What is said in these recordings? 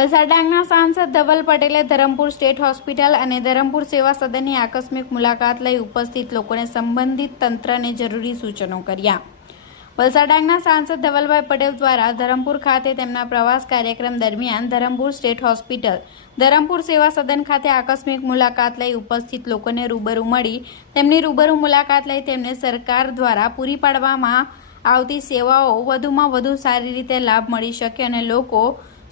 વલસાડ ડાંગના સાંસદ ધવલ પટેલે ધરમપુર સ્ટેટ હોસ્પિટલ અને ધરમપુર સેવા સદનની આકસ્મિક મુલાકાત લઈ ઉપસ્થિત લોકોને સંબંધિત તંત્રને જરૂરી સૂચનો કર્યા. વલસાડ ડાંગના સાંસદ ધવલભાઈ પટેલ દ્વારા ધરમપુર ખાતે તેમના પ્રવાસ કાર્યક્રમ દરમિયાન ધરમપુર સ્ટેટ હોસ્પિટલ, ધરમપુર સેવા સદન ખાતે આકસ્મિક મુલાકાત લઈ ઉપસ્થિત લોકોને રૂબરૂ મળી, તેમની રૂબરૂ મુલાકાત લઈ તેમને સરકાર દ્વારા પૂરી પાડવામાં આવતી સેવાઓ વધુમાં વધુ સારી રીતે લાભ મળી શકે અને લોકો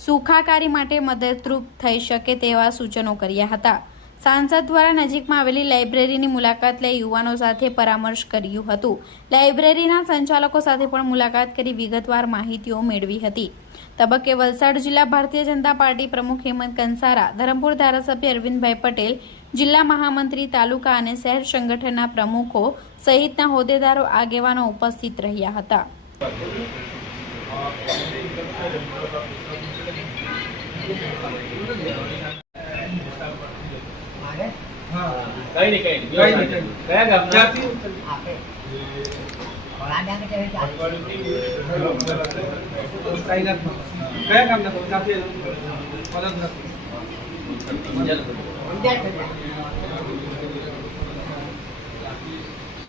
સુખાકારી માટે મદદરૂપ થઈ શકે તેવા સૂચનો કર્યા હતા. સાંસદ દ્વારા નજીકમાં આવેલી લાઇબ્રેરીની મુલાકાત લઈ યુવાનો સાથે પરામર્શ કર્યું હતું. લાઇબ્રેરીના સંચાલકો સાથે પણ મુલાકાત કરી વિગતવાર માહિતીઓ મેળવી હતી. તબક્કે વલસાડ જિલ્લા ભારતીય જનતા પાર્ટી પ્રમુખ હેમંત કંસારા, ધરમપુર ધારાસભ્ય અરવિંદભાઈ પટેલ, જિલ્લા મહામંત્રી, તાલુકા અને શહેર સંગઠનના પ્રમુખો સહિતના હોદ્દેદારો આગેવાનો ઉપસ્થિત રહ્યા હતા. કઈ નહીં કઈ નહીં કઈ નહીં, કઈ નહીં. કયા ગામના ક્યાંથી? સાઈનાથમાં. કયા ગામના છો? ક્યાંથી? મદદનગર. ઈંજણ.